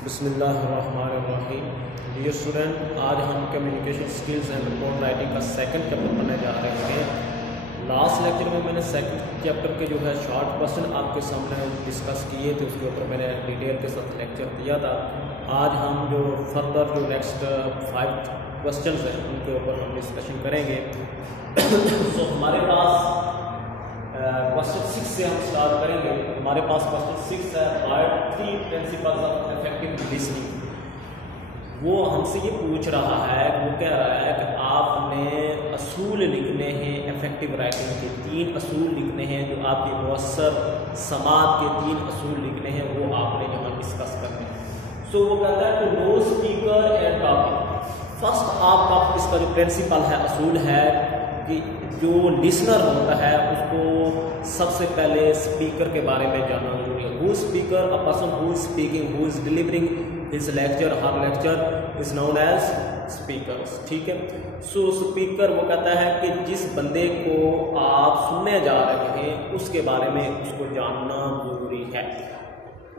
बिस्मिल्लाहिर्रहमानिर्रहीम। Dear student, आज हम communication skills and report writing का सेकंड चैप्टर पढ़ने जा रहे हैं। लास्ट लेक्चर में मैंने सेकंड चैप्टर के जो है शॉर्ट क्वेश्चन आपके सामने डिस्कस किए थे, उसके ऊपर मैंने डिटेल के साथ लेक्चर दिया था। आज हम जो फर्दर जो नेक्स्ट 5 क्वेश्चन हैं उनके ऊपर हम डिस्कशन करेंगे। तो हमारे पास क्वेश्चन 6 से हम स्टार्ट करेंगे। हमारे पास क्वेश्चन 6 है, what 3 principles of effective listening. वो हमसे ये पूछ रहा है, वो कह रहा है कि आपने असूल लिखने हैं इफेक्टिव राइटिंग के, 3 असूल लिखने हैं जो आपके मुअस्सर समाअत के 3 असूल लिखने हैं, वो आपने यहाँ डिस्कस करने हैं। सो वो कहता है to know speaker and topic. First आपका इसका जो प्रिंसिपल है, असूल है कि जो लिसनर होता है उसको सबसे पहले स्पीकर के बारे में जानना जरूरी है। Who speaker, a person who is speaking, who is delivering his lecture, her lecture is known as speakers. ठीक है। सो स्पीकर वो कहता है कि जिस बंदे को आप सुनने जा रहे हैं उसके बारे में उसको जानना जरूरी है।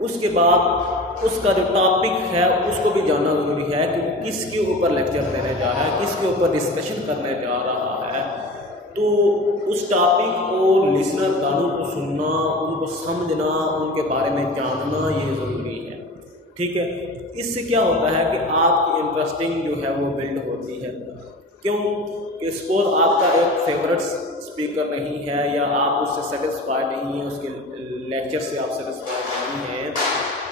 उसके बाद उसका जो टॉपिक है उसको भी जानना जरूरी है कि वो किसके ऊपर लेक्चर देने जा रहा है, किसके ऊपर डिस्कशन करने जा रहा है। तो उस टॉपिक और लिसनर दोनों को सुनना, उनको समझना, उनके बारे में जानना ये ज़रूरी है। ठीक है। इससे क्या होता है कि आपकी इंटरेस्टिंग जो है वो बिल्ड होती है। क्यों कि सपोज आपका एक फेवरेट स्पीकर नहीं है या आप उससे सेटिस्फाइड नहीं है, उसके लेक्चर से आप सेटिस्फाइड नहीं हैं,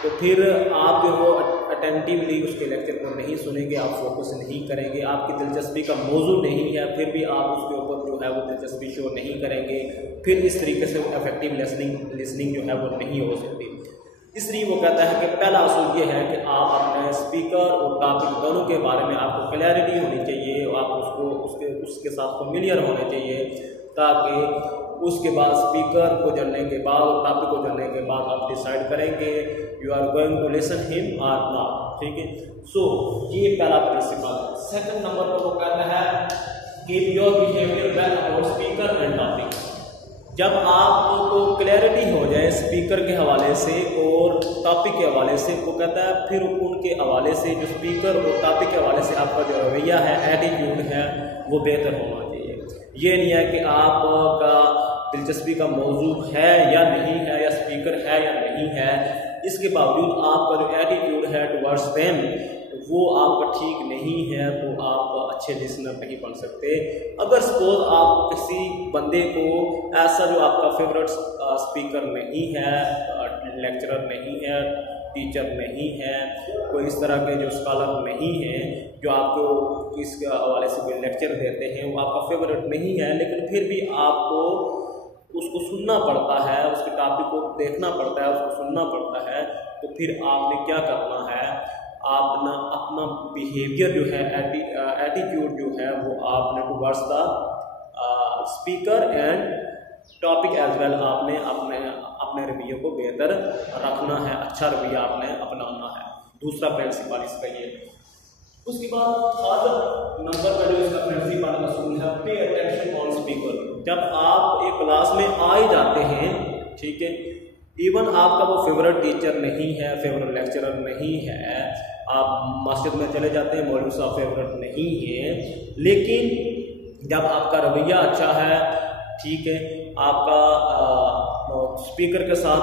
तो फिर आप जो वो अटेंटिवली उसके लेक्चर को नहीं सुनेंगे, आप फोकस नहीं करेंगे, आपकी दिलचस्पी का मौजू नहीं है, फिर भी आप उसके ऊपर जो है वो दिलचस्पी शो नहीं करेंगे। फिर इस तरीके से इफेक्टिव लिसनिंग जो है वो नहीं हो सकती। इसलिए वो कहता है कि पहला असूल ये है कि आप अपने स्पीकर और टॉपिक दोनों के बारे में आपको क्लैरिटी होनी चाहिए, आप उसके साथ फेमिलियर होने चाहिए, ताकि उसके बाद स्पीकर को जानने के बाद और टॉपिक को जानने के बाद आप डिसाइड करेंगे you are going to listen him और नॉट। ठीक है। सो ये पहला प्रिंसिपल है। सेकंड नंबर पर वो कहता है keep your behaviour well about speaker and topic. जब आपको क्लैरिटी हो जाए स्पीकर के हवाले से और टॉपिक के हवाले से, वो कहता है फिर उनके हवाले से जो स्पीकर और टॉपिक के हवाले से आपका जो रवैया है, एटीट्यूड है, वो बेहतर होना चाहिए। ये नहीं है कि आपका दिलचस्पी का मौजू है या नहीं है, या स्पीकर है या नहीं है, इसके बावजूद आपका जो एटीट्यूड है टुवर्ड्स देम वो आपका ठीक नहीं है, तो आप अच्छे लिसनर नहीं बन सकते। अगर सपोज आप किसी बंदे को ऐसा जो आपका फेवरेट स्पीकर नहीं है, लेक्चरर नहीं है, टीचर नहीं है, कोई इस तरह के जो स्कॉलर नहीं है जो आपको इस हवाले से कोई लेक्चर देते हैं, वो आपका फेवरेट नहीं है, लेकिन फिर भी आपको उसको सुनना पड़ता है, उसके टॉपिक को देखना पड़ता है, उसको सुनना पड़ता है, तो फिर आपने क्या करना है, आपने अपना बिहेवियर जो है, एटीट्यूड जो है, वो आपने towards the speaker and topic as well आपने अपने रवैये को बेहतर रखना है, अच्छा रवैया आपने अपनाना है। दूसरा प्रिंसिपल इसका ये। उसके बाद थर्ड नंबर का जो इसका प्रिंसिपल असूल है, पे अटेंशन ऑन स्पीकर। जब आप एक क्लास में आ ही जाते हैं, ठीक है, इवन आपका वो फेवरेट टीचर नहीं है, फेवरेट लेक्चरर नहीं है, आप मस्जिद में चले जाते हैं, मौलवी साहब फेवरेट नहीं है, लेकिन जब आपका रवैया अच्छा है, ठीक है, आपका स्पीकर के साथ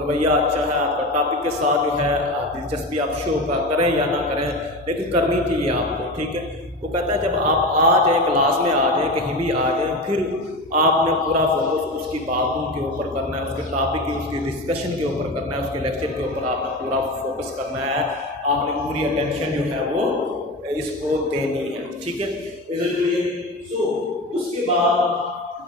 रवैया अच्छा है, आपका टॉपिक के साथ जो है दिलचस्पी आप शो करें या ना करें, लेकिन करनी चाहिए आपको। ठीक है। वो कहता है जब आप आ जाए, क्लास में आ जाए, कहीं भी आ जाए, फिर आपने पूरा फोकस उसकी बातों के ऊपर करना है, उसके टॉपिक की, उसकी डिस्कशन के ऊपर करना है, उसके लेक्चर के ऊपर आपने पूरा फोकस करना है, आपने पूरी अटेंशन जो है वो इसको देनी है। ठीक है। सो उसके बाद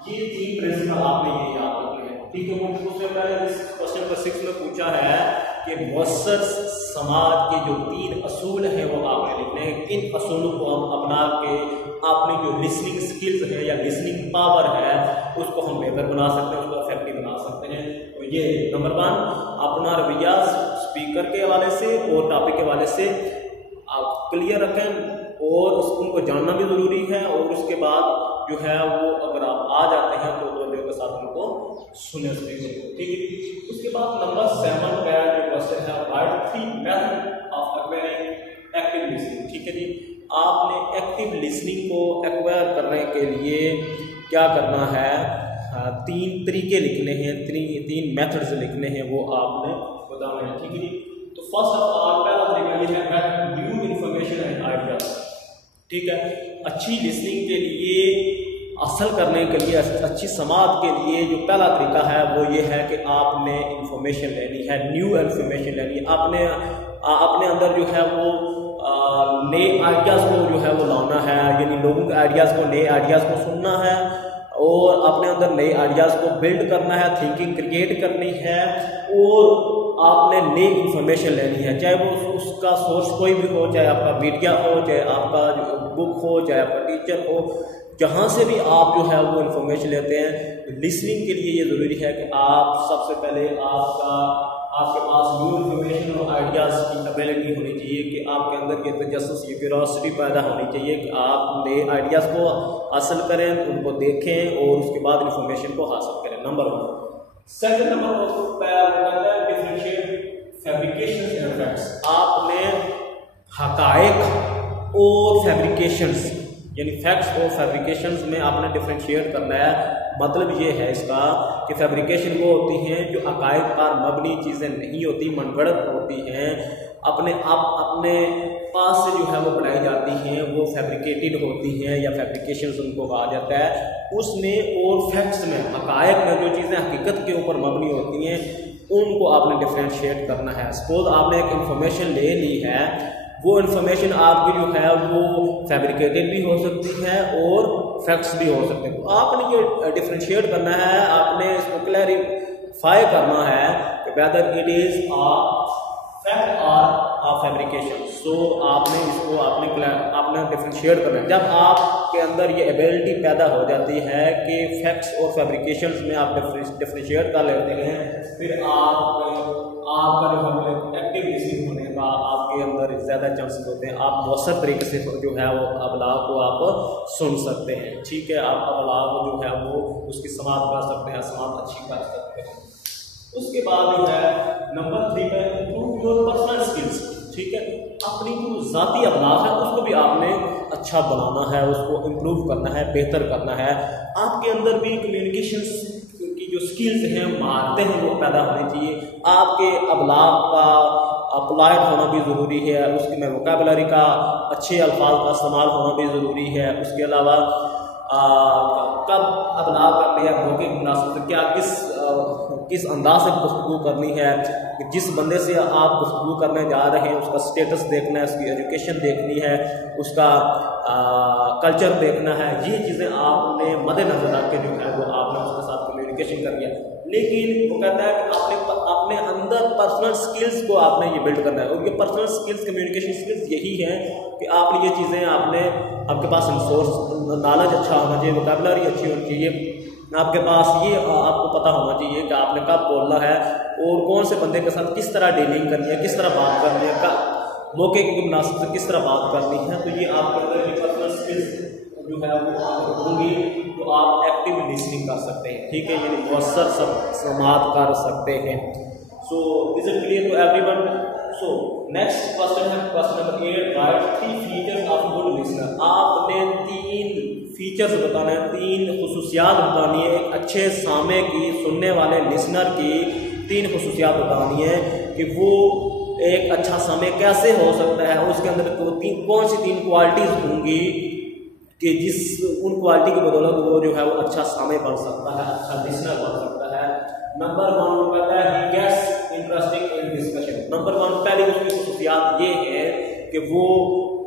ये 3 प्रिंसिपल आपने ये याद रखने हैं। ठीक है। वो उससे पहले इस क्वेश्चन नंबर 6 में पूछा है कि मुअस्सर समाज के जो 3 असूल हैं वो आपने लिखने हैं। इन असूलों को हम अपना के अपनी जो लिसनिंग स्किल्स है या लिसनिंग पावर है उसको हम बेहतर बना सकते हैं, उसको इफेक्टिव बना सकते हैं। तो ये नंबर 1, अपना रवैया स्पीकर के हवाले से और टॉपिक के हवाले से आप क्लियर रखें और उनको जानना भी ज़रूरी है, और उसके बाद जो है वो अगर आप आ जाते हैं तो बंदे के साथ उनको सुने। ठीक है। उसके बाद नंबर 7 का जो क्वेश्चन है, व्हाट 3 मेथड लिसनिंग को एक्वायर करने के लिए क्या करना है, 3 तरीके लिखने हैं, 3 मेथड्स लिखने हैं, वो आपने बताना है। ठीक है जी। तो फर्स्ट ऑफ ऑल पहला तरीका ये है न्यू इन्फॉर्मेशन एंड आइडियाज। ठीक है, अच्छी लिसनिंग के लिए, हासिल करने के लिए, अच्छी समाअत के लिए जो पहला तरीका है वो ये है कि आपने इंफॉर्मेशन लेनी है, न्यू इन्फॉर्मेशन लेनी है। आपने अपने अंदर जो है वो नए आइडियाज़ को जो है वो लाना है, यानी लोगों के आइडियाज़ को, नए आइडियाज़ को सुनना है और अपने अंदर नए आइडियाज़ को बिल्ड करना है, थिंकिंग क्रिएट करनी है और आपने नई इंफॉर्मेशन लेनी है, चाहे वो उसका सोर्स कोई भी हो, चाहे आपका मीडिया हो, चाहे आपका बुक हो, चाहे आपका टीचर हो, जहाँ से भी आप जो है वो इन्फॉर्मेशन लेते हैं। लिसनिंग के लिए ये ज़रूरी है कि आप सबसे पहले आपके पास न्यू इन्फॉर्मेशन और आइडियाज़ की एबिलिटी होनी चाहिए कि आपके अंदर ये तजस्सुस, ये क्यूरियोसिटी पैदा होनी चाहिए कि आप नए आइडियाज़ को हासिल करें, उनको देखें और उसके बाद इन्फॉर्मेशन को हासिल करें। Number 1। Second number differentiate fabrications and facts. आपने हकायक और फैब्रिकेशंस यानी फैक्ट्स और फैब्रिकेशंस में आपने डिफरेंशिएट करना है। मतलब ये है इसका कि फैब्रिकेशन वो होती हैं जो हकायक पर मबनी चीज़ें नहीं होती, मनगढ़ंत होती हैं, अपने पास से जो है वो बनाई जाती हैं, वो फैब्रिकेटेड होती हैं या फैब्रिकेशंस उनको कहा जाता है। उसमें और फैक्ट्स में, हकायक में जो चीज़ें हकीकत के ऊपर मबनी होती हैं उनको आपने डिफरेंशिएट करना है। सपोज आपने एक इंफॉर्मेशन ले ली है, वो इन्फॉर्मेशन आपकी जो है वो फैब्रिकेटेड भी हो सकती है और फैक्ट्स भी हो सकते हैं। तो आपने ये डिफरेंशिएट करना है, आपने इसको क्लैरिफाई करना है कि whether it is a fact और अ फैब्रिकेशन। सो आपने इसको आपने डिफरेंशिएट करना है। जब आपके अंदर ये एबिलिटी पैदा हो जाती है कि फैक्ट्स और फैब्रिकेशंस में आप डिफरेंशिएट कर लेते हैं, फिर आपका जो है एक्टिव लिसनिंग होने का आपके अंदर ज़्यादा चांसेस होते हैं। आप मौसर तरीके से जो है वो अबलाग को आप सुन सकते हैं। ठीक है, आप अबलाग को जो है वो उसकी समाअत कर सकते हैं, समाअत अच्छी कर सकते हैं। उसके बाद जो है नंबर 3 पे इम्प्रूव योर पर्सनल स्किल्स। ठीक है, अपनी जो ज़ाती अबलाग है उसको भी आपने अच्छा बनाना है, उसको इम्प्रूव करना है, बेहतर करना है। आपके अंदर भी कम्युनिकेशन जो स्किल्स हैं, महारतें हैं, वो पैदा होनी चाहिए। आपके अबलाग का पोलाइट होना भी ज़रूरी है, उसके में वोकैबुलरी का, अच्छे अल्फाज का इस्तेमाल होना भी ज़रूरी है। उसके अलावा कब अबलाग करनी है, मौके की मुनासिबत, क्या किस अंदाज से गुफ्तगू करनी है, जिस बंदे से आप गुफ्तगू करने जा रहे हैं उसका स्टेटस देखना है, उसकी एजुकेशन देखनी है, उसका कल्चर देखना है। ये चीज़ें आपने मद्देनजर रख के जो है वो आपने उसके साथ कम्युनिकेशन करनी है। लेकिन वो कहता है कि अपने अंदर पर्सनल स्किल्स को आपने ये बिल्ड करना है और ये पर्सनल स्किल्स, कम्युनिकेशन स्किल्स यही है कि आपने ये चीज़ें आपके पास सोर्स नॉलेज अच्छा होना चाहिए, वोकैबुलरी अच्छी होनी चाहिए, आपके पास ये आपको पता होना चाहिए कि आपने कब बोलना है और कौन से बंदे के साथ किस तरह डीलिंग करनी है, किस तरह बात करनी है, मौके की मुनासिबत से किस तरह बात करनी है। तो ये आपके अंदर ये पर्सनल स्किल्स जो है वो होंगी तो आप एक्टिव लिसनिंग कर सकते हैं। ठीक है, यानी मौसर समाअत कर सकते हैं। So is it clear to everyone? So next question है question number 8, write 3 features of good listener. आपने 3 फीचर्स बताने हैं, 3 खुसूसियात बतानी है एक अच्छे सामे की, सुनने वाले लिसनर की 3 खुसूसियात बतानी है कि वो एक अच्छा सामे कैसे हो सकता है, उसके अंदर कौन सी 3 क्वालिटीज़ होंगी कि उन क्वालिटी की बदौलत वो जो है वो अच्छा सामे बन सकता है, अच्छा लिसनर बन सकता है। नंबर 1 वो कहता है he gets interesting in discussion. Number 1 पहली उसकी खुसूसियात ये है कि वो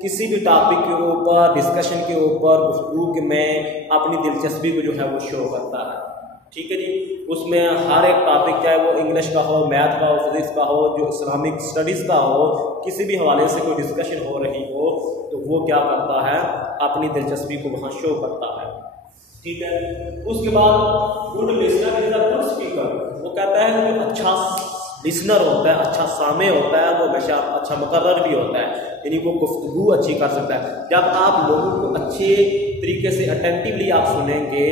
किसी भी टॉपिक के ऊपर, डिस्कशन के ऊपर, गुफ्तगू में अपनी दिलचस्पी को जो है वो शो करता है। ठीक है जी, उसमें हर एक टॉपिक, चाहे वो इंग्लिश का हो, मैथ का हो, फिजिक्स का हो, जो इस्लामिक स्टडीज़ का हो, किसी भी हवाले से कोई डिस्कशन हो रही हो तो वो क्या करता है, अपनी दिलचस्पी को वहाँ शो करता है। ठीक है, उसके बाद good listener is a good speaker. वो कहता है कि जो अच्छा लिसनर होता है, अच्छा सामे होता है, वो हमेशा अच्छा मुकर्रर भी होता है, यानी वो गुफ्तगू अच्छी कर सकता है। जब आप लोगों को अच्छे तरीके से अटेंटिवली आप सुनेंगे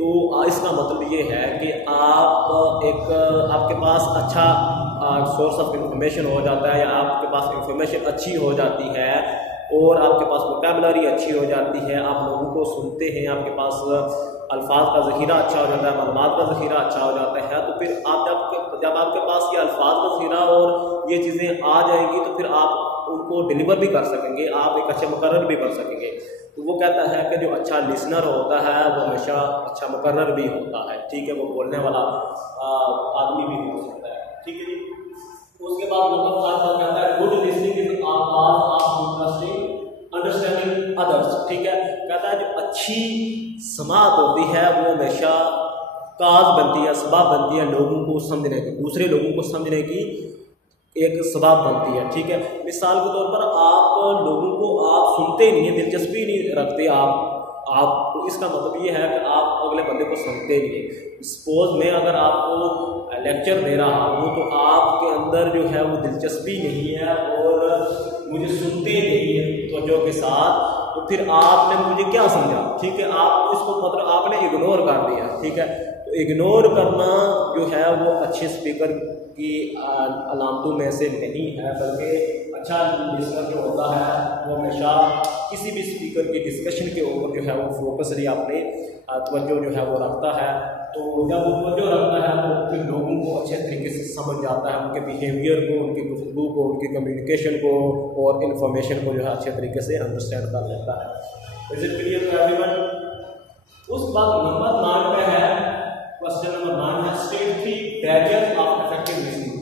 तो इसका मतलब ये है कि आपके पास अच्छा सोर्स ऑफ इंफॉर्मेशन हो जाता है या आपके पास इंफॉर्मेशन अच्छी हो जाती है और आपके पास वोकैबुलरी अच्छी हो जाती है, आप लोगों को सुनते हैं, आपके पास अल्फाज का ज़ख़ीरा अच्छा हो जाता है, मालूमात का ज़ख़ीरा अच्छा हो जाता है। तो फिर आप जब आपके पास ये अल्फाज का ज़ख़ीरा और ये चीज़ें आ जाएंगी तो फिर आप उनको डिलीवर भी कर सकेंगे, आप एक अच्छे मुकर्रर भी कर सकेंगे। तो वो कहता है कि जो अच्छा लिसनर होता है वो हमेशा अच्छा मुकर्रर भी होता है, ठीक है, वो बोलने वाला आदमी भी हो सकता है, ठीक है जी। उसके बाद नंबर 5 पर कहता है good listening is understanding others, ठीक है। कहता है जो अच्छी समाअत होती है वो हमेशा काज बनती है, सबब बनती है लोगों को समझने की, दूसरे लोगों को समझने की एक सबब बनती है, ठीक है। मिसाल के तौर पर आप लोगों को आप सुनते नहीं है, दिलचस्पी नहीं रखते आप तो इसका मतलब ये है कि आप अगले बंदे को सुनते नहीं है। सपोज मैं अगर आपको लेक्चर दे रहा हूँ तो आपके अंदर जो है वो दिलचस्पी नहीं है और मुझे सुनते नहीं है तवज्जो के साथ, तो फिर आपने मुझे क्या समझा, ठीक है, आप इसको मतलब आपने इग्नोर कर दिया, ठीक है। तो इग्नोर करना जो है वो अच्छे स्पीकर की अलामतों में से नहीं है, बल्कि अच्छा लिसनर जो होता है वो हमेशा किसी भी स्पीकर की डिस्कशन के ऊपर जो है वो फोकसली अपने तवज्जो जो है वो रखता है। तो जब वो तवज्जो रखता है तो फिर लोगों को अच्छे तरीके से समझ जाता है, उनके बिहेवियर को, उनकी गुफ्तगू को, उनकी कम्युनिकेशन को और इन्फॉर्मेशन को जो है अच्छे तरीके से अंडरस्टैंड कर लेता है। Is it clear to everyone? उस बात नंबर 9 पे है, क्वेश्चन नंबर 9 है state 3 barrier of effective listening.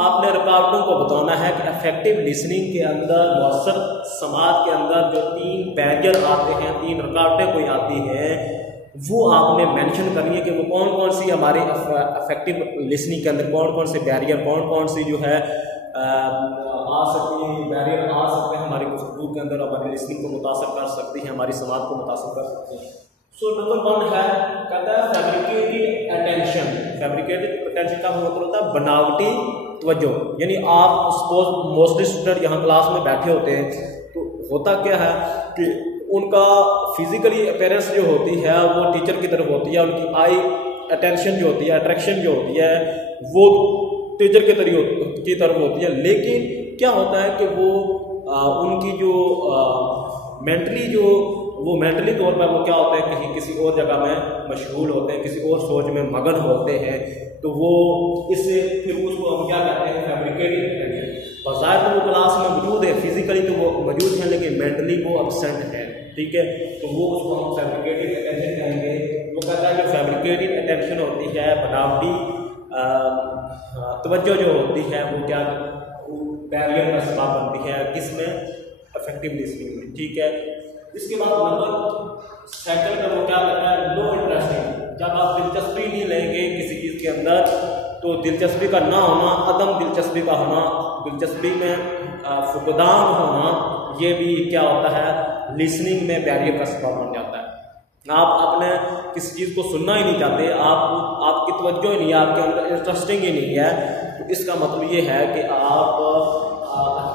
आपने रुकावटों को बताना है कि इफेक्टिव लिसनिंग के अंदर मुअस्सर समाअत के अंदर जो 3 बैरियर आते हैं, 3 रुकावटें कोई आती हैं, वो आपने मेंशन करनी है कि वो कौन कौन सी हमारे इफेक्टिव लिसनिंग के अंदर कौन कौन से बैरियर, कौन कौन सी जो है आ सकती है, बैरियर आ सकते हैं हमारी गुफ्तगू के अंदर, हमारी लिसनिंग को मुतासर कर सकती है, हमारी समाअत को मुतासर कर सकती है। सो नंबर 1 है, कहता है फैब्रिकेटेड अटेंशन। फैब्रिकेटेड अटेंशन का मतलब होता है बनावटी तवज्जो, यानी आप सपोज मोस्टली स्टूडेंट यहाँ क्लास में बैठे होते हैं तो होता क्या है कि उनका फिजिकली अपीयरेंस जो होती है वो टीचर की तरफ होती है, उनकी आई अटेंशन जो होती है, अट्रैक्शन जो होती है वो टीचर की तरफ होती है। लेकिन क्या होता है कि वो उनकी जो मेंटली तौर पर वो क्या होता है कहीं किसी और जगह में मशगूल होते हैं, किसी और सोच में मगन होते हैं, तो वो इससे फिर उसको हम क्या कहते हैं फैब्रिकेटेड अटेंशन। बज़ाहिर तो वो क्लास में मौजूद है, फिजिकली तो वो मौजूद है लेकिन मेंटली वो अब्सेंट है, ठीक है, तो वो उसको हम फैब्रिकेटेड अटेंशन कहेंगे। वो कहता है जो फैब्रिकेटेड अटेंशन होती है, बनावटी तवज्जो जो होती है वो क्या बैरियर का सबब बनती है, किसमें इफेक्टिव लिसनिंग में, ठीक है। इसके बाद नंबर 2 का वो क्या कहता है लो इंटरेस्टिंग। जब आप दिलचस्पी नहीं लेंगे किसी चीज़ के अंदर तो दिलचस्पी का ना होना, अदम दिलचस्पी का होना, दिलचस्पी में फुकदान होना, ये भी क्या होता है लिसनिंग में बैरियर का सबब बन जाता है। आप अपने किसी चीज़ को सुनना ही नहीं चाहते, आपकी तवज्जो ही नहीं है, आपके अंदर इंटरेस्टिंग ही नहीं है, तो इसका मतलब ये है कि आप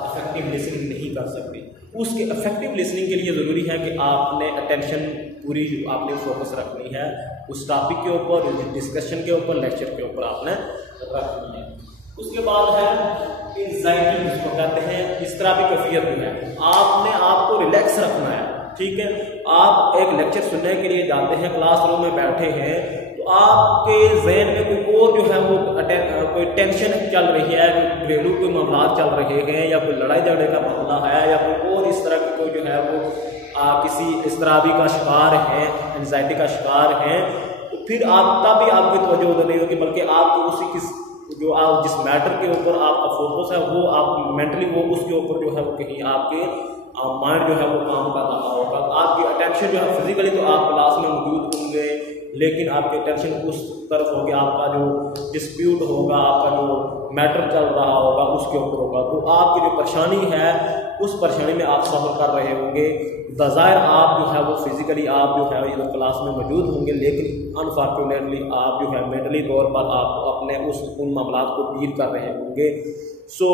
इफेक्टिव लिसनिंग नहीं कर सकते। उसके इफेक्टिव लिसनिंग के लिए ज़रूरी है कि आपने अटेंशन पूरी आपने फोकस रखनी है उस टॉपिक के ऊपर, डिस्कशन के ऊपर, लेक्चर के ऊपर आपने रखनी है। उसके बाद है एंजाइटी, जिसको कहते हैं इस तरह की कैफियत भी है, आपने आपको रिलैक्स रखना है, ठीक है। आप एक लेक्चर सुनने के लिए जाते हैं, क्लासरूम में बैठे हैं, तो आपके जहन में कोई और जो है वो कोई टेंशन चल रही है, घरेलू कोई मामला चल रहे हैं, या कोई लड़ाई झगड़े का मामला है, या कोई और इस तरह की कोई जो है वो किसी इस्तराबी का शिकार है, एंजाइटी का शिकार है, तो फिर आप तभी आपकी तवज्जो उधर नहीं होगी, बल्कि आपको उसी जो आप जिस मैटर के ऊपर आपका फोकस है वो आप मेंटली वो उसके ऊपर जो है वो कहीं आपके माइंड जो है वो काम कर रहा होगा। आपकी अटेंशन जो है फिजिकली तो आप क्लास में मौजूद होंगे, लेकिन आपकी अटेंशन उस तरफ होगी, आपका जो डिस्प्यूट होगा, आपका जो मैटर चल रहा होगा उसके ऊपर होगा। तो आपकी जो परेशानी है उस परेशानी में आप सफ़र कर रहे होंगे। बज़ाहिर आप जो है वो फिजिकली आप जो है इधर क्लास में मौजूद होंगे, लेकिन अनफॉर्चुनेटली आप जो है मेंटली तौर पर आप अपने उन मामलात को डील कर रहे होंगे। सो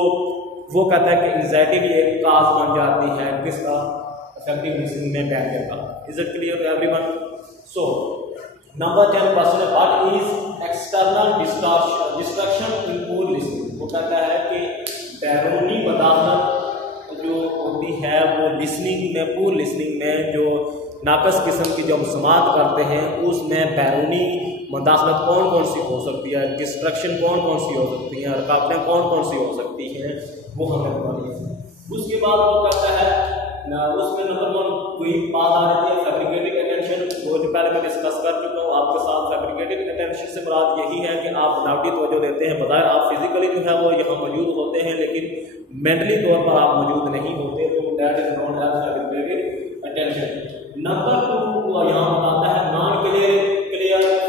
वो कहता है कि एंजाइटी भी एक काज बन जाती है किसका इफेक्टिव लिसनिंग में बैरियर का। Is it clear to everyone? So number 10 question है what is external distraction in poor listening. वो कहता है कि बैरूनी बदाखलत जो है वो लिसनिंग में, पूर लिसनिंग में जो नाकस किस्म की जो हम समात करते हैं उसमें बैरूनी मुदाखलत कौन कौन सी हो सकती है, डिस्ट्रक्शन कौन कौन सी हो सकती हैं, रुकावटें कौन कौन सी हो सकती हैं, वो हमें बतानी है। उसके बाद वो कहता है उसमें नंबर 1 कोई बात आ जाती है फैब्रिकेटेड अटेंशन, वो जो पहले मैं डिस्कस कर चुका हूँ आपके साथ। फैब्रिकेटेड अटेंशन से मुराद यही है कि आप बनावटी तवज्जो देते हैं, बजाय आप फिजिकली जो है वो यहाँ मौजूद होते हैं लेकिन मेंटली तौर पर आप मौजूद नहीं होते, तो that is known as fabricated attention. Number 2 यहाँ बताता है नॉन क्लियर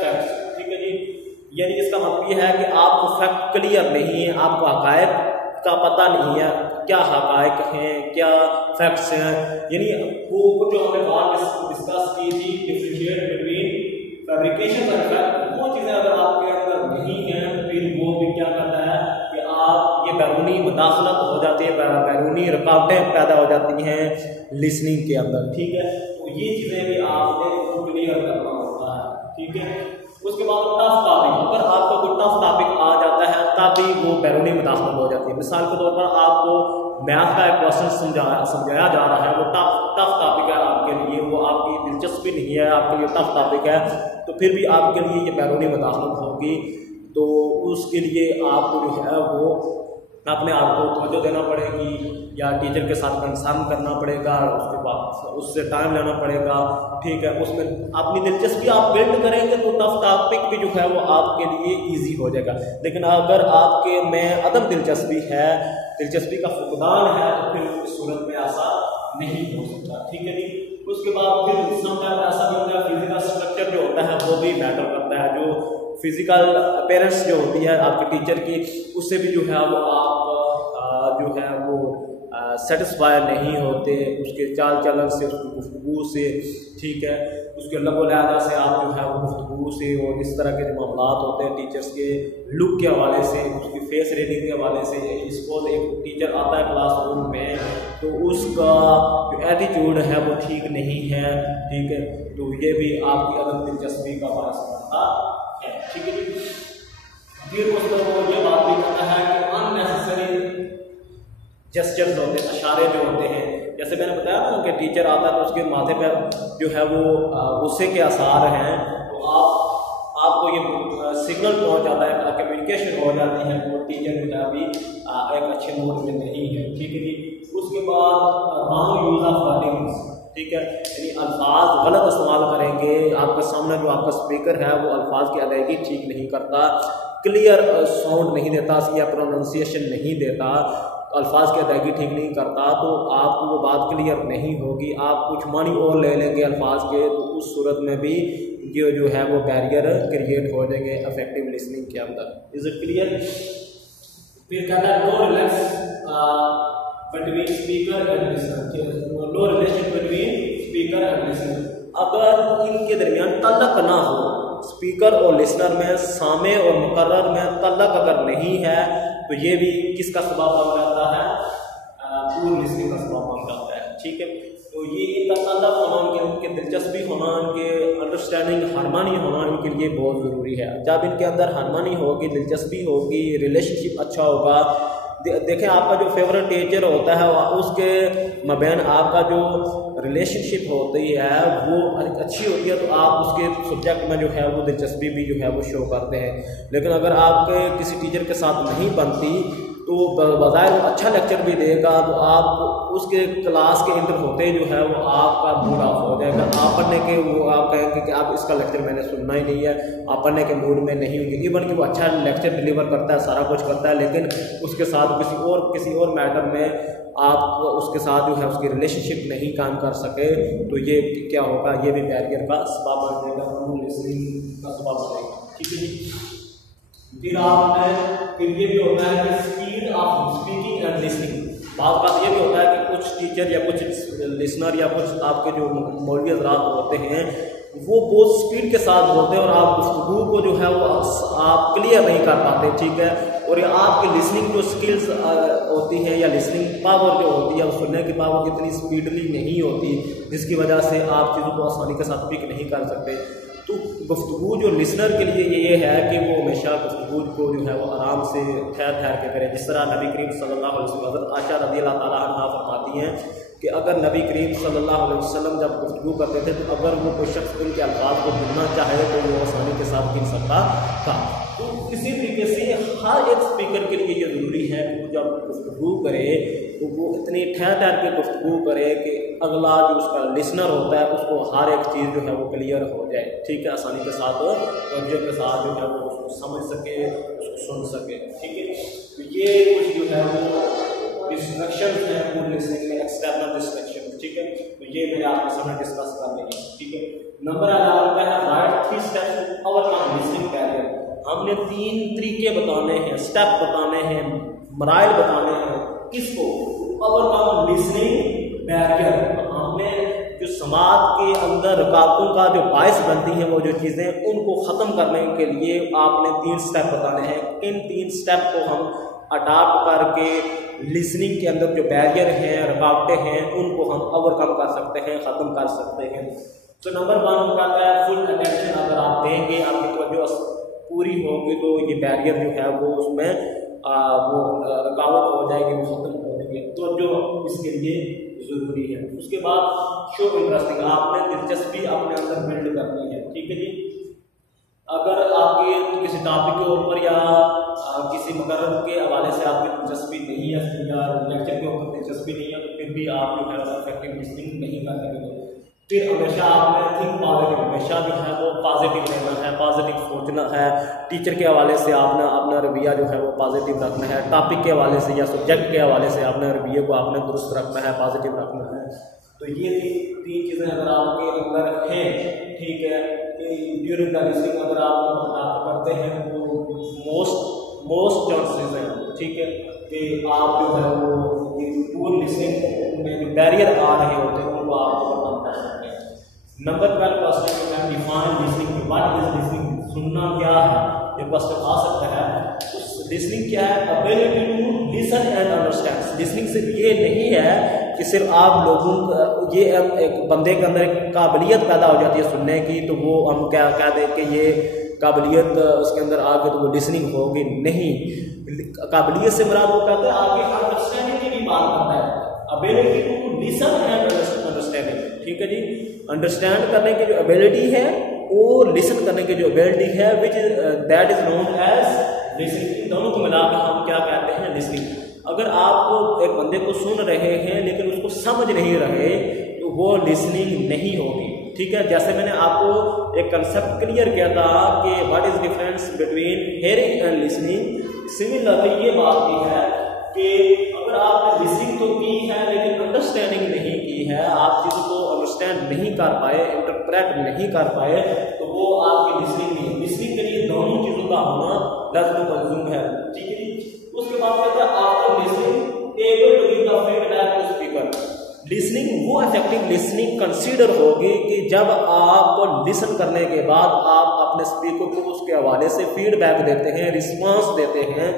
फैक्ट्स, ठीक है जी, यानी इसका मतलब ये है कि आपको फैक्ट क्लियर नहीं है, आपको हकायक का पता नहीं है, क्या हकायक हैं, क्या फैक्ट्स हैं, यानी वो जो हमने बात डिस्कस की थी डिफरेंशिएट बिटवीन फैब्रिकेशन और फैक्ट, वो चीज़ें अगर आपके अंदर नहीं हैं फिर वो भी क्या करता है कि आप ये बैरूनी मुदाखलत हो जाती है, बैरूनी रुकावटें पैदा हो जाती हैं लिसनिंग के अंदर, ठीक है। तो ये चीज़ें भी आपने क्लियर करना होता है, ठीक है। उसके बाद टफ टॉपिक, अगर आपको कोई टफ टॉपिक आ जाता है तभी वो बैरूनी मुदाखलत हो जाती है। मिसाल के तौर पर आपको मैथ का एक क्वेश्चन समझाया जा रहा है, वो टफ टॉपिक है आपके लिए, वो आपकी दिलचस्पी नहीं है, आपके लिए टफ टॉपिक है, तो फिर भी आपके लिए ये बैरूनी मुदाखलत होगी, तो उसके लिए आपको जो है वो अपने आप को तवज्जो देना पड़ेगी या टीचर के साथ कंसर्न करना पड़ेगा, उसके बाद उससे टाइम लेना पड़ेगा, ठीक है। उसमें अपनी दिलचस्पी आप बिल्ड करेंगे तो टफ टॉपिक भी जो है वो आपके लिए इजी हो जाएगा। लेकिन अगर आपके में अदम दिलचस्पी है, दिलचस्पी का फुकदान है, तो फिर उस सूरत में ऐसा नहीं हो सकता, ठीक है जी। उसके बाद फिर समटाइम ऐसा भी होता है फिजिकल स्ट्रक्चर जो होता है वो भी मैटर करता है, जो फिजिकल अपीयरेंस जो होती है आपके टीचर की, उससे भी जो है वो आप जो है वो सेटिस्फाई नहीं होते, उसके चाल चलन से, उसकी गुफ्तगू से, ठीक है, उसके लबो लहजा से आप जो है वो गुफ्तगू से और इस तरह के जो मामलात होते हैं टीचर्स के लुक के हवाले से, उसकी फेस रीडिंग के हवाले से, इसको एक टीचर आता है क्लासरूम में तो उसका जो एटीट्यूड है वो ठीक नहीं है, ठीक है, तो ये भी आपकी अदम दिलचस्पी का बायस बनता है, ठीक है जी। फिर उस पर वो ये बात भी करता है कि अननेसेसरी जेस्चर्स होते हैं, इशारे जो होते हैं, जैसे मैंने बताया ना कि टीचर आता है तो उसके माथे पर जो है वो गुस्से के आसार हैं, तो आपको ये सिग्नल पहुंच जाता है, कम्युनिकेशन हो जाती है, वो टीचर जो है अभी एक अच्छे मूड में नहीं है, ठीक है जी। उसके बाद रॉन्ग यूज ऑफ वर्डिंग्स, ठीक है, यानी अल्फाज गलत इस्तेमाल करेंगे, आपका सामने जो आपका स्पीकर है वो अल्फाज की अदायगी ठीक नहीं करता, क्लियर साउंड नहीं देता या प्रोनाउंसिएशन नहीं देता, अल्फाज की अदायगी ठीक नहीं करता, तो आपको वो बात क्लियर नहीं होगी, आप कुछ मानी और ले लेंगे अल्फाज के, तो उस सूरत में भी जो है वो बैरियर क्रिएट हो जाएंगे इफेक्टिव लिसनिंग के अंदर। Is it clear? फिर कहता है no relax between speaker and listener, no relation between speaker and listener, अगर इनके दरमियान तल्लक ना हो, स्पीकर और लिसनर में, सामे और मुकर्रर में तल्लक अगर नहीं है तो ये भी किसका सबब बन जाता है, पूर लिसनिंग का सबब बन जाता है, ठीक है। तो ये इनका तल्लक होना, इनके दिलचस्पी होना, इनके अंडरस्टैंडिंग हारमोनी होना इनके लिए बहुत ज़रूरी है। जब इनके अंदर हारमोनी होगी, दिलचस्पी होगी, रिलेशनशिप अच्छा होगा, देखें आपका जो फेवरेट टीचर होता है उसके मबैन आपका जो रिलेशनशिप होती है वो अच्छी होती है, तो आप उसके सब्जेक्ट में जो है वो दिलचस्पी भी जो है वो शो करते हैं। लेकिन अगर आपके किसी टीचर के साथ नहीं बनती तो बज़ाहिर अच्छा लेक्चर भी देगा, तो आप उसके क्लास के इंटर होते जो है वो आपका मूड ऑफ हो जाएगा, आप पढ़ने के वो आप कहेंगे कि आप इसका लेक्चर मैंने सुनना ही नहीं है, आप पढ़ने के मूड में नहीं होंगे। इवन कि वो अच्छा लेक्चर डिलीवर करता है, सारा कुछ करता है, लेकिन उसके साथ किसी और मैटर में आप उसके साथ जो है उसकी रिलेशनशिप नहीं काम कर सके, तो ये क्या होगा, ये भी बैरियर का सबब बन जाएगा, लिसनिंग का सबब बनेगा, ठीक है जी। फिर ये भी होता है कि speed of speaking and listening, बात ये भी होता है कि कुछ टीचर या कुछ लिसनर या कुछ आपके जो मौलवी हज़रात होते हैं वो बहुत स्पीड के साथ बोलते हैं और आप गुफ्तगू को जो है वो आप क्लियर नहीं कर पाते, ठीक है, और ये आपकी लिसनिंग जो स्किल्स होती हैं या लिसनिंग पावर जो होती है, सुनने की पावर इतनी स्पीडली नहीं होती, जिसकी वजह से आप चीज़ों को आसानी के साथ पिक नहीं कर सकते। तो गुफ्तगू जो लिसनर के लिए ये है कि वो हमेशा गुफ्तगू को जो है वो आराम से ठहर के करें, जिस तरह नबी करीम सल्लल्लाहु अलैहि वसल्लम आयशा रज़ियल्लाहु ताला अन्हा फरमाती हैं कि अगर नबी करीम सल्लल्लाहु अलैहि वसल्लम जब गुफ्तगू करते थे तो अगर वो कोई शख्स उनके अल्फाज को गिनना चाहे तो वो आसानी के साथ गिन सकता था। तो इसी तरीके से हर एक स्पीकर के लिए ये ज़रूरी है कि वो जब गुफ्तगू करे तो वो इतनी ठहर ठहर के गुफ्तगू करे कि अगला जो उसका लिसनर होता है उसको हर एक चीज़ जो है वो क्लियर हो जाए, ठीक है, आसानी के साथ तवज्जो के साथ जो है वो उसको समझ सके, उसको सुन सके, ठीक है। तो ये कुछ जो है वो डिस्ट्रक्शन है पूरे लिसनिंग में, एक्सटर्नल डिस्ट्रक्शन, ठीक है। तो ये मैंने आपके सामने डिस्कस कर लिया, ठीक है। नंबर आता है right 3 steps overcome listening barrier. हमने 3 तरीके बताने हैं, स्टेप बताने हैं, मराइल बताने हैं, किसको ओवरकम लिसनिंग बैरियर। हमने जो समाज के अंदर रुकावटों का जो बायस बनती हैं वो जो चीज़ें उनको ख़त्म करने के लिए आपने 3 स्टेप बताने हैं। इन 3 स्टेप को हम अडाप्ट करके लिसनिंग के अंदर जो बैरियर हैं, रुकावटें हैं, उनको हम ओवरकम कर सकते हैं, ख़त्म कर सकते हैं। तो नंबर 1 हो जाता है फुल अटेंशन। अगर आप देंगे, आपकी तवज्जो पूरी होगी तो ये बैरियर जो है वो उसमें वो रुकावट हो जाएगी, वो ख़त्म हो जाएगी। तो जो इसके लिए ज़रूरी है। उसके बाद शो इंटरेस्टिंग, आपने दिलचस्पी अपने अंदर बिल्ड करनी है, ठीक है जी। अगर आपके किसी टॉपिक के ऊपर या किसी मुकर्रर के हवाले से आपकी दिलचस्पी नहीं है या लेक्चर के ऊपर दिलचस्पी नहीं है तो फिर भी आप जो है इफेक्टिव लिसनिंग नहीं कर सकेंगे। फिर हमेशा आपने थिंक पॉजिटिव, हमेशा जो है वो पॉजिटिव रहना है, पॉजिटिव सोचना है। टीचर के हवाले से आपने अपना रवैया जो है वो पॉजिटिव रखना है, टॉपिक के हवाले से या सब्जेक्ट के हवाले से आपने रवैये को आपने दुरुस्त रखना है, पॉजिटिव रखना है। तो ये 3 चीज़ें अगर आपके अंदर हैं, ठीक है, ड्यूरिंग द लिसनिंग अगर आप करते हैं तो मोस्ट चांसेस हैं, ठीक है, कि आप जो है वो पूरी लिसनिंग में जो बैरियर आ रहे होते हैं उनको आप ओवरकम कर सकते हैं। नंबर 12 क्वेश्चन जो है define listening, what is listening, सुनना क्या है, ये क्वेश्चन आ सकता है। उस लिसनिंग क्या है, ability to listen and understand. Listening सिर्फ ये नहीं है कि सिर्फ आप लोगों ये एक बंदे के अंदर एक काबिलियत पैदा हो जाती है सुनने की तो वो हम क्या कह दें कि ये काबिलियत उसके अंदर आगे तो वो लिसनिंग होगी, नहीं। काबिलियत से मुराद वो कहते हैं आगे अंडरस्टैंडिंग की भी बात करता है, ability to listen and understanding, ठीक है जी। अंडरस्टैंड करने की जो एबिलिटी है और लिसन करने की जो एबिलिटी है which that is known as listening. दोनों को मिलाकर हम क्या कहते हैं, लिसनिंग। अगर आप एक बंदे को सुन रहे हैं लेकिन उसको समझ नहीं रहे तो वो लिसनिंग नहीं होगी, ठीक है। जैसे मैंने आपको एक कंसेप्ट क्लियर किया था कि what is difference between hearing and listening. Similarly ये बात की है कि अगर आपने लिसनिंग तो की है लेकिन अंडरस्टैंडिंग नहीं की है, आप चीज़ों को अंडरस्टैंड नहीं कर पाए, इंटरप्रेट नहीं कर पाए, तो वो आपकी लिसनिंग नहीं है। लिसनिंग के लिए दोनों चीज़ों का होना लाज़िम मलज़ूम है, ठीक है। उसके बाद कहते हैं after listening able to give the feedback to speaker. Listening वो इफेक्टिव लिसनिंग कंसीडर होगी कि जब आप लिसन करने के बाद आप अपने स्पीकर को उसके हवाले से फीडबैक देते हैं, रिस्पांस देते हैं,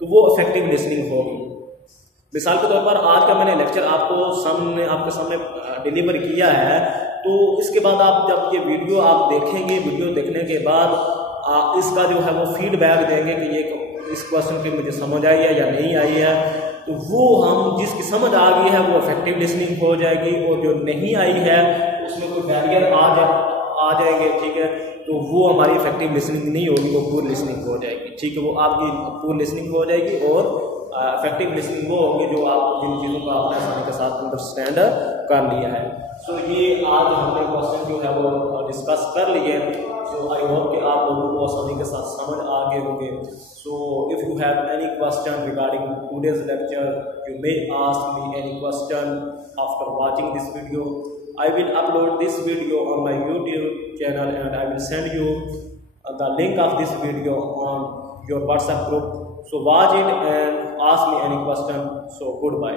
तो वो इफेक्टिव लिसनिंग होगी। मिसाल के तौर पर आज का मैंने लेक्चर आपके सामने डिलीवर किया है, तो इसके बाद आप जब ये वीडियो आप देखेंगे, वीडियो देखने के बाद इसका जो है वो फीडबैक देंगे कि ये इस क्वेश्चन की मुझे समझ आई है या नहीं आई है, तो वो हम जिसकी समझ आ गई है वो इफेक्टिव लिसनिंग हो जाएगी, और जो नहीं आई है उसमें कोई बैरियर आ जाएंगे, ठीक है, तो वो हमारी इफेक्टिव लिसनिंग नहीं होगी, वो पूर लिसनिंग हो जाएगी, ठीक है। वो आपकी पूर लिसनिंग हो जाएगी और इफेक्टिव लिसनिंग वो होगी जो आप जिन चीज़ों को आपने आसानी के साथ अंडरस्टैंड कर लिया है। सो ये आज हमने क्वेश्चन जो है वो डिस्कस कर लिए। सो आई होप कि आप लोगों को आसानी के साथ समझ आ गए होंगे। So if you have any question regarding today's lecture, you may ask me any question after watching this video. I will upload this video on my YouTube channel and I will send you the link of this video on your WhatsApp group. So watch it and ask me any question. So goodbye.